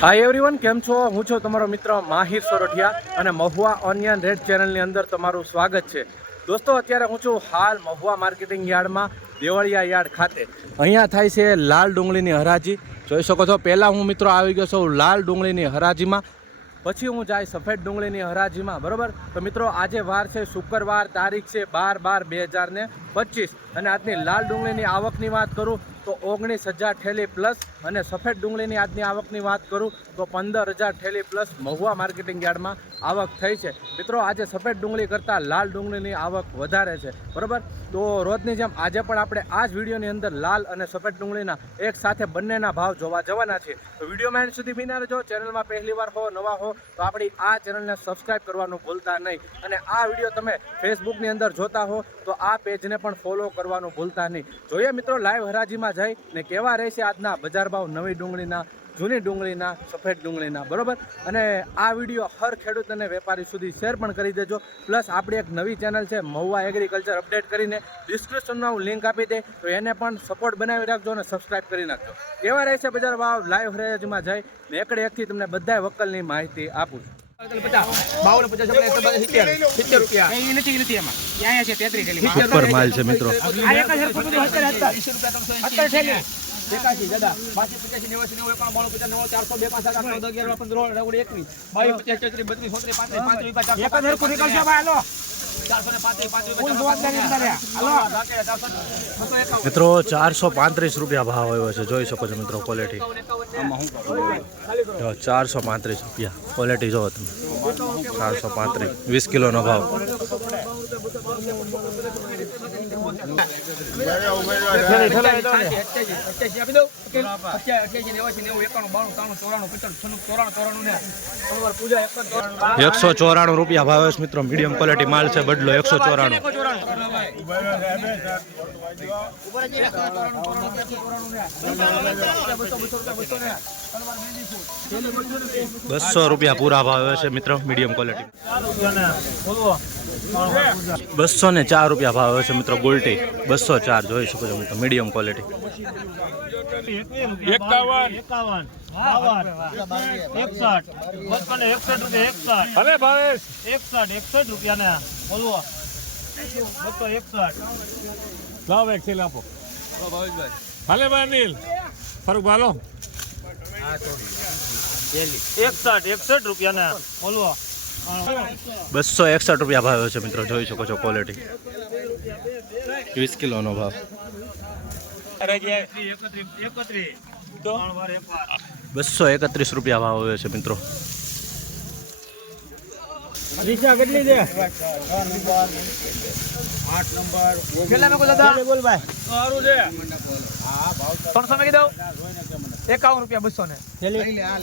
Hi everyone, કેમ છો? હું છું તમારો મિત્ર માહિર સોરઠિયા અને મહુવા ઓનિયન રેડ ચેનલની અંદર તમારું સ્વાગત છે. દોસ્તો, અત્યારે હું છું હાલ મહુવા માર્કેટિંગ યાર્ડમાં, દેવળિયા યાર્ડ ખાતે. અહીંયા થાય છે લાલ ડુંગળીની હરાજી. જોઈ શકો છો, પહેલાં હું મિત્રો આવી ગયો છું લાલ ડુંગળીની હરાજીમાં, પછી હું જાય સફેદ ડુંગળીની હરાજીમાં. બરાબર, તો મિત્રો આજે વાર છે શુક્રવાર, તારીખ છે 12/12/2025 અને આજની લાલ ડુંગળીની આવકની વાત કરું તો 19,000 ઠેલી પ્લસ અને સફેદ ડુંગળીની આજની આવકની વાત કરું તો 15,000 ઠેલી પ્લસ મહુવા માર્કેટિંગ યાર્ડમાં આવક થઈ છે. મિત્રો આજે સફેદ ડુંગળી કરતાં લાલ ડુંગળીની આવક વધારે છે. બરાબર, તો રોજની જેમ આજે પણ આપણે આ જ વિડીયોની અંદર લાલ અને સફેદ ડુંગળીના એક સાથે બંનેના ભાવ જોવા જવાના છે. તો વિડીયોમાં એન્ડ સુધી બિના રહેજો. ચેનલમાં પહેલી વાર હો, નવા હો તો આપણી આ ચેનલને સબસ્ક્રાઈબ કરવાનું ભૂલતા નહીં અને આ વિડીયો તમે ફેસબુકની અંદર જોતા હો તો આ પેજને પણ ફોલો કરવાનું ભૂલતા નહીં. જોઈએ મિત્રો લાઈવ હરાજીમાં જઈ ને કેવા રહેશે આજના બજાર ભાવ નવી ડુંગળીના, જૂની ડુંગળીના, સફેદ ડુંગળીના. બરાબર, અને આ વિડીયો હર ખેડૂત અને વેપારી સુધી શેર પણ કરી દેજો. પ્લસ આપણી એક નવી ચેનલ છે મહુવા એગ્રીકલ્ચર અપડેટ કરીને, ડિસ્ક્રિપ્શનમાં હું લિંક આપી દે તો એને પણ સપોર્ટ બનાવી રાખજો અને સબસ્ક્રાઈબ કરી નાખજો. કેવા રહેશે બજાર ભાવ લાઈવ હરાજીમાં જઈ ને એકડે એકથી તમને બધા વકલની માહિતી આપું. 52 રૂપિયા સુપર માલ છે મિત્રો. 435 રૂપિયા ભાવ આવ્યો છે. જોઈ શકો છો મિત્રો ક્વોલિટી 435 રૂપિયા ક્વોલિટી જોવો તમે. 435 20 કિલોનો ભાવ. ₹194 રૂપિયા ભાવ છે મિત્રો. મીડિયમ ક્વોલિટી માલ છે. બદલો 194. ₹200 પૂરા ભાવે છે મિત્રો. મીડિયમ ક્વોલિટી 204 રૂપિયા ભાવે છે મિત્રો. ગોલ્ટી 204 જોઈ શકો છો મિત્રો. મીડિયમ ક્વોલિટી 61 રૂપિયા ને બોલવો 261 લાવ એક થેલી આપો. હાલે ભાઈ અનિલ ફરક ભાલો 61 રૂપિયા ને બોલવો 261 રૂપિયા ભાવ છે મિત્રો. જોઈ શકો છો ક્વોલિટી 20 કિલોનો ભાવ. 231 રૂપિયા ભાવ આવે છે મિત્રો. કેટલી છે? 8 નંબર કેટલા મેં દાદા બોલ ભાઈ સારું છે. હા ભાવ 300 મેં કીધું 51 રૂપિયા 200 ને થેલી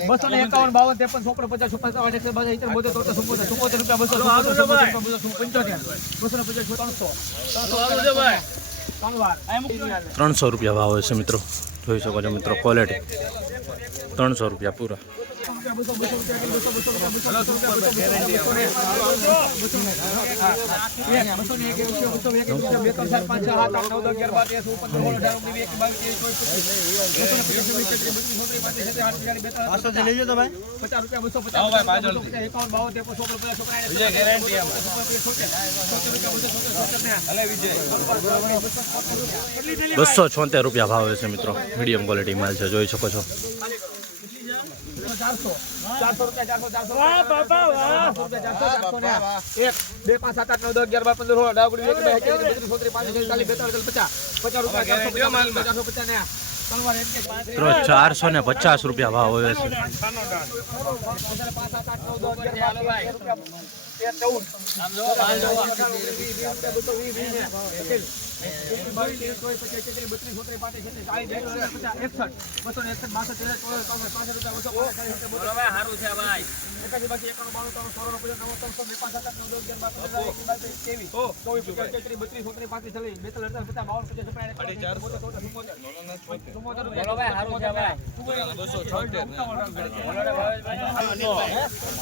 251 52 53 54 50 55 172 72 300 રૂપિયા ભાવ છે મિત્રો. જોઈ શકો છો મિત્રો ક્વોલિટી 300 રૂપિયા પૂરા. ₹276 ભાવ છે મિત્રો. મીડિયમ ક્વોલિટી માલ છે. જોઈ શકો છો 400 રૂપિયા 1 2 5 7 8 9 10 11 450 રૂપિયા ભાવ હોય છે.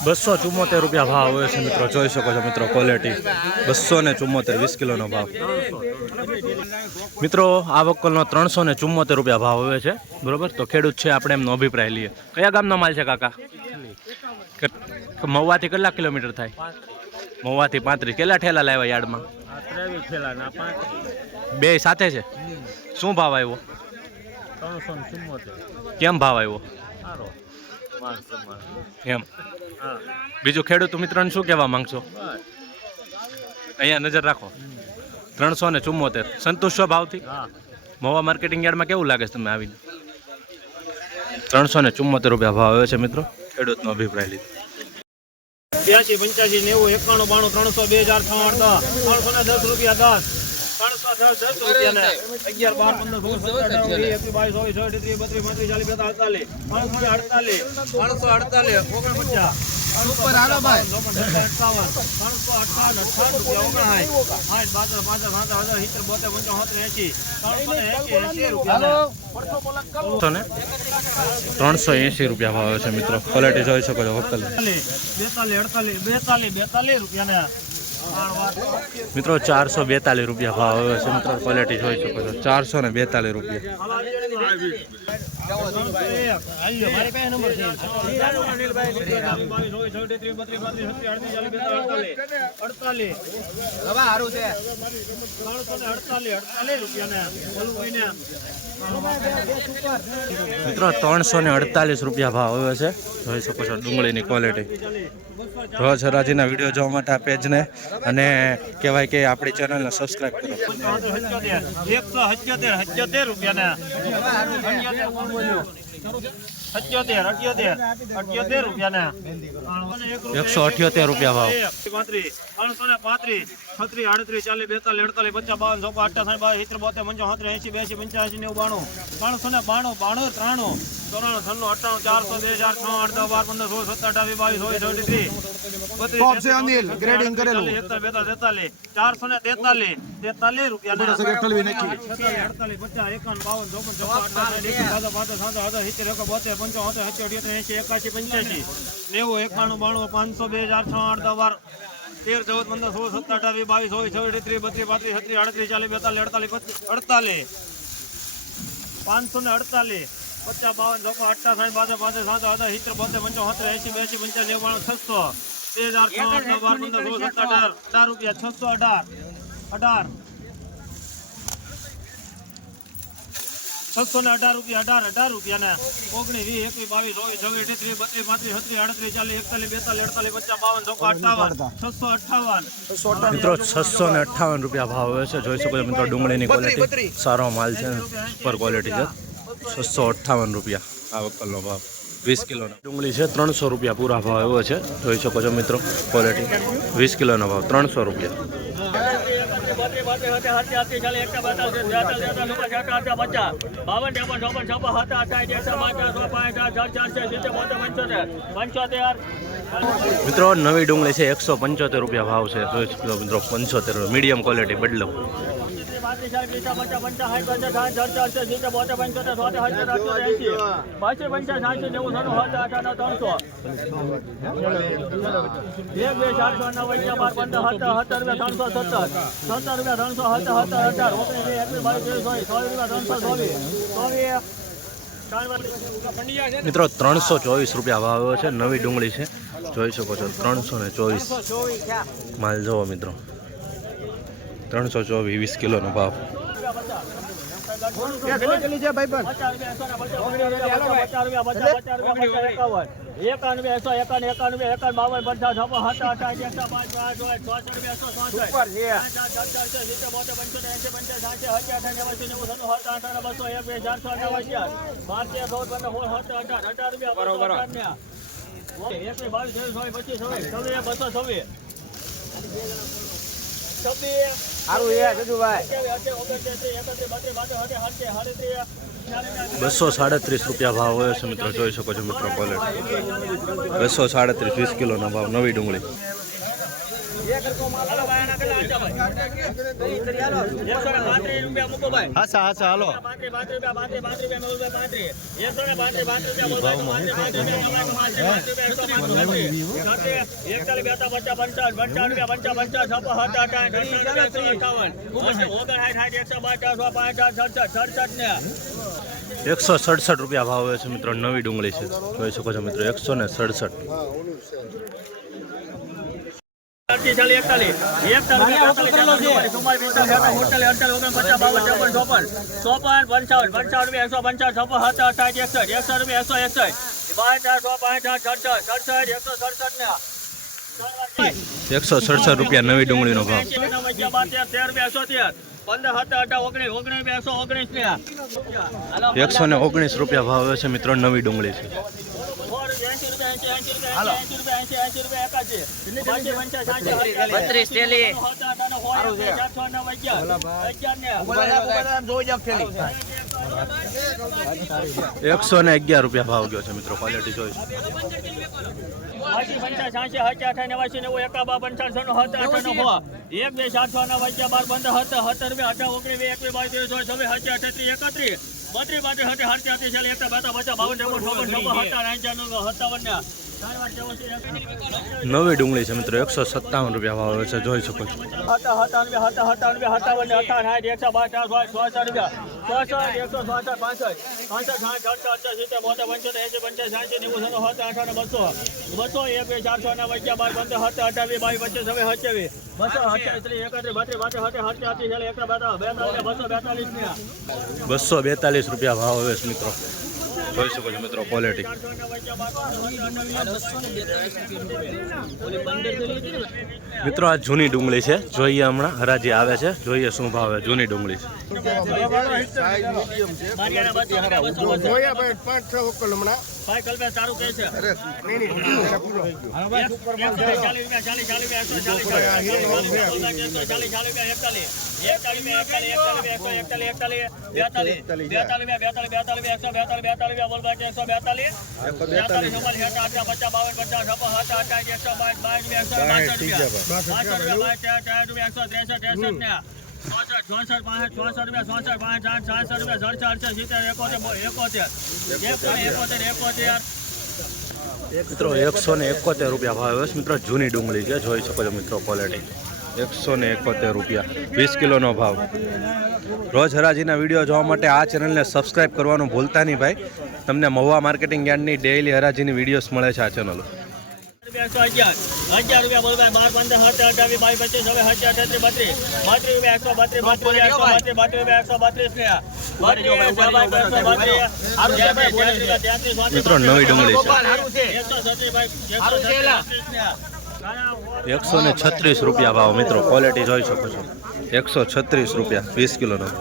274 રૂપિયા ભાવ હોય છે મિત્રો. જોઈ શકો છો મિત્રો ક્વોલિટી 274 20 કિલોનો ભાવ. મિત્રો આ વક્કલનો 374 રૂપિયા ભાવ આવે છે, બરોબર. તો ખેડૂત છે, આપણે એમનો અભિપ્રાય લઈએ. કયા ગામનો માલ છે કાકા? મહુવાથી કેટલા કિલોમીટર થાય? મહુવાથી 35. કેટલા ઠેલા લાવ્યા યાર્ડમાં? 23 થેલા 2 સાથે છે. શું ભાવ આવ્યો? 374. કેમ ભાવ આવ્યો સારો એમ? બીજું ખેડૂત મિત્રોને શું કહેવા માંગશો? અહીંયા નજર રાખો. 374 સંતુષ્ટ છો ભાવથી? મહુવા માર્કેટિંગ યાર્ડમાં કેવું લાગે છે તમે આવીને? 374 રૂપિયા ભાવ આવે છે મિત્રો. ખેડૂતનો અભિપ્રાય લીધો. 82 85 90 91 92 300 2000 310 રૂપિયા 10 310 રૂપિયા ને 11 12 15 16 17 18 19 20 22 23 24 25 40 45 સુપર હાલો ભાઈ 380 રૂપિયા ભાવ છે મિત્રો. ક્વોલિટી જોઈ શકો છો વક્કલ. 42 રૂપિયા ને મિત્રો 442 રૂપિયા ભાવ આવે છે મિત્રો. ક્વોલિટી જોઈ શકો છો. 442 રૂપિયા. મિત્રો 348 રૂપિયા ભાવ આવે છે. જોઈ શકો છો ડુંગળીની ક્વોલિટી. રોજ હરાજીના વિડીયો જોવા માટે આ પેજને અને કહેવાય કે આપણી ચેનલને સબસ્ક્રાઈબ કરો. 177 રૂપિયા 78 રૂપિયા 178 રૂપિયા ભાવ. 335 335 36 38 40 42 45 55 58 72 73 85 80 85 90 92 392 93 94 98 400 2008 9 10 12 15 16 17 22 23 43 રૂપિયા 618 રૂપિયા 18 રૂપિયા ને 19 20 21 22 23 34 મિત્રો 658 રૂપિયા ભાવ આવે છે. જોઈ શકો છો મિત્રો ડુંગળીની ક્વોલિટી. સારો માલ છે, સુપર ક્વોલિટી છે. 658 રૂપિયા આ વક્કલનો ભાવ. 20 કિલોનો ડુંગળી છે. 300 રૂપિયા પૂરા ભાવ આવ્યો છે. જોઈ શકો છો મિત્રો ક્વોલિટી. 20 કિલોનો ભાવ 300 રૂપિયા. 75 મિત્રો નવી ડુંગળી છે. 175 રૂપિયા ભાવ છે. જોઈ શકો છો મિત્રો 75 મીડિયમ ક્વોલિટી બદલો. 324 રૂપિયા ભાવ આવ્યો છે. નવી ડુંગળી છે. જોઈ શકો છો 324 માલ જોવો મિત્રો. 324 20 કિલોનો ભાવ. સારું એ જજુભાઈ 237 રૂપિયા ભાવ હોય છે મિત્રો. જોઈ શકો છો મિત્રો ક્વોલિટી. 237 20 કિલોના ભાવ નવી ડુંગળી. હાલો ભાઈ આના કેટલા આચા ભાઈ 132 રૂપિયા મૂકો ભાઈ હાચા હાલો 32 રૂપિયા મેહુલભાઈ 132 167 રૂપિયા ભાવ હોય છે મિત્રો. નવી ડુંગળી છે, જોઈ શકો છો મિત્રો 167. ₹167 નવી ડુંગળીનો ભાવ. 119 રૂપિયા ભાવ હોય છે મિત્રો. નવી ડુંગળી છે. ₹111 ભાવ ગયો છે મિત્રો. ક્વોલિટી જોઈ શકો. 57 નવી ડુંગળી છે મિત્રો. 157 રૂપિયા ભાવ હોય છે, જોઈ શકો છો. 242 રૂપિયા ભાવ હોય છે મિત્રો. જોઈ શકો છો મિત્રો ક્વોલિટી. મિત્રો આ જૂની ડુંગળી છે, જોઈએ હમણાં હરાજી આવે છે, જોઈએ શું ભાવે જૂની ડુંગળી છે. મિત્રો 171 રૂપિયા ભાવ છે મિત્રો. જૂની ડુંગળી છે, જોઈ શકો છો મિત્રો ક્વોલિટી. 171 રૂપિયા, 20 કિલોનો ભાવ. રોજ હરાજીના વિડીયો જોવા માટે આ ચેનલને સબસ્ક્રાઈબ કરવાનું ભૂલતા નહીં ભાઈ. તમને મહુવા માર્કેટિંગ યાર્ડની ડેઈલી હરાજીની વિડીયોઝ મળે છે આ ચેનલો. 11 રૂપિયા બોલ ભાઈ 12 15 17 18 20 25 32 મિત્રો નવી ડુંગળી છે. 136 રૂપિયા ભાવ મિત્રો. ક્વોલિટી જોઈ શકો છો. 136 રૂપિયા, 20 કિલોનો. 128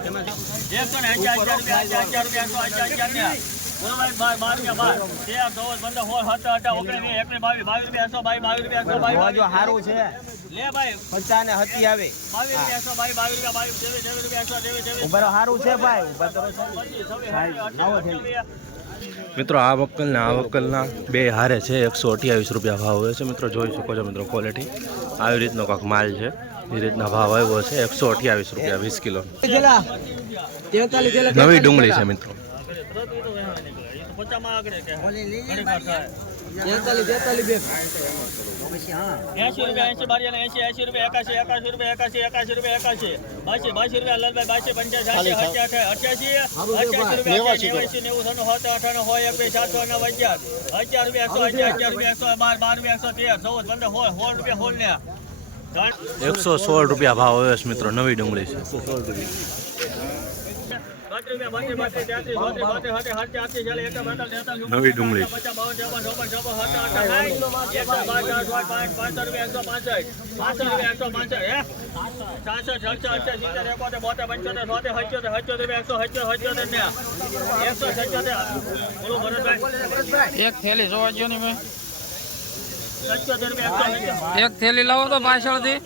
મિત્રો આ વકલના બે હારે છે. 128 રૂપિયા ભાવ હોય છે મિત્રો. જોઈ શકો છો મિત્રો ક્વોલિટી. આવી રીતનો કાંક માલ છે, એ રીતના ભાવ આવ્યો છે. 128 રૂપિયા, 20 કિલો. નવી ડુંગળી છે મિત્રો. 116 રૂપિયા ભાવ હોય છે મિત્રો. નવી ડુંગળી છે. નવી ડુંગળી. 1 થેલી જોવા ગયો ને મેં. 1 થેલી લાવો તો પાછળથી.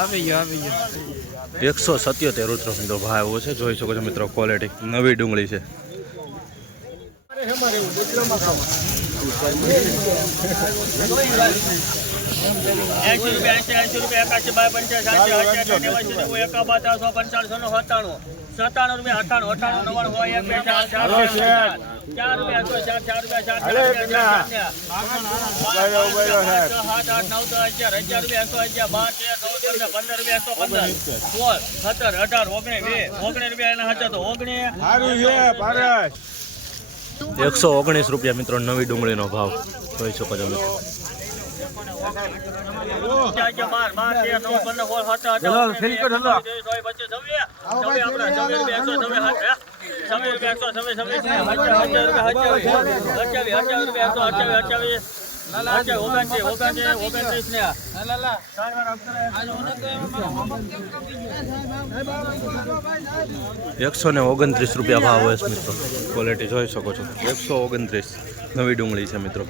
આવી ગયો 177 રુદ્ર મિત્રો ભાવ એવો છે, જોઈ શકો છો મિત્રો ક્વોલિટી, નવી ડુંગળી છે. ₹119 મિત્રો નવી ડુંગળીનો ભાવ, જોઈ શકો છો મિત્રો. ₹129 ભાવ હોય છે મિત્રો, ક્વોલિટી જોઈ શકો છો. 129 નવી ડુંગળી છે મિત્રો.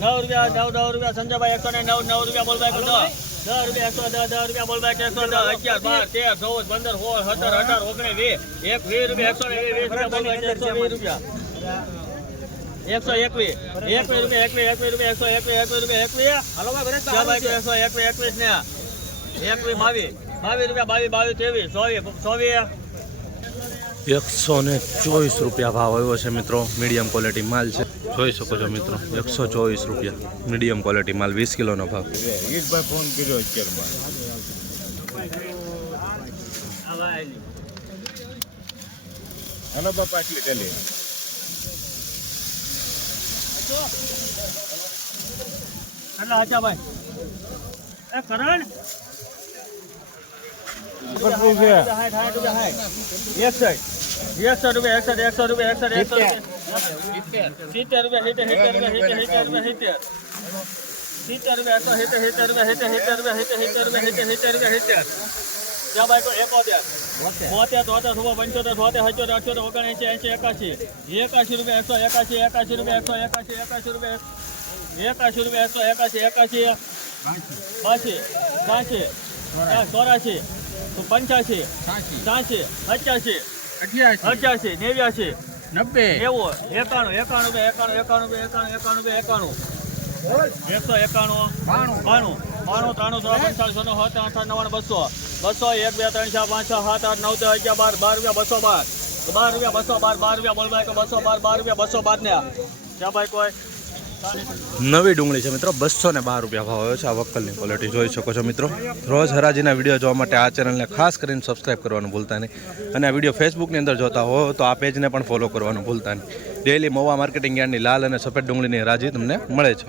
₹9 સંજયભાઈ 109 બોલભાઈ 10 ₹110 ₹110 બોલભાઈ 110 11 12 13 14 15 16 ₹124 ભાવ આવ્યો છે મિત્રો. મીડિયમ ક્વોલિટી માલ છે, જોઈ શકો છો મિત્રો. ₹124 મીડિયમ ક્વોલિટી માલ, 20 કિલોનો ભાવ. નવી ડુંગળી છે મિત્રો, ₹212 ભાવ આવ્યો છે. આ વક્કલની ક્વોલિટી જોઈ શકો છો મિત્રો. રોજ હરાજીના વિડીયો જોવા માટે આ ચેનલને ખાસ કરીને સબસ્ક્રાઈબ કરવાનું ભૂલતા નહીં, અને આ વિડીયો ફેસબુકની અંદર જોતા હો તો આ પેજને પણ ફોલો કરવાનું ભૂલતા નહીં. ડેઈલી મહુવા માર્કેટિંગ યાર્ડની લાલ અને સફેદ ડુંગળીની હરાજી તમને મળે છે.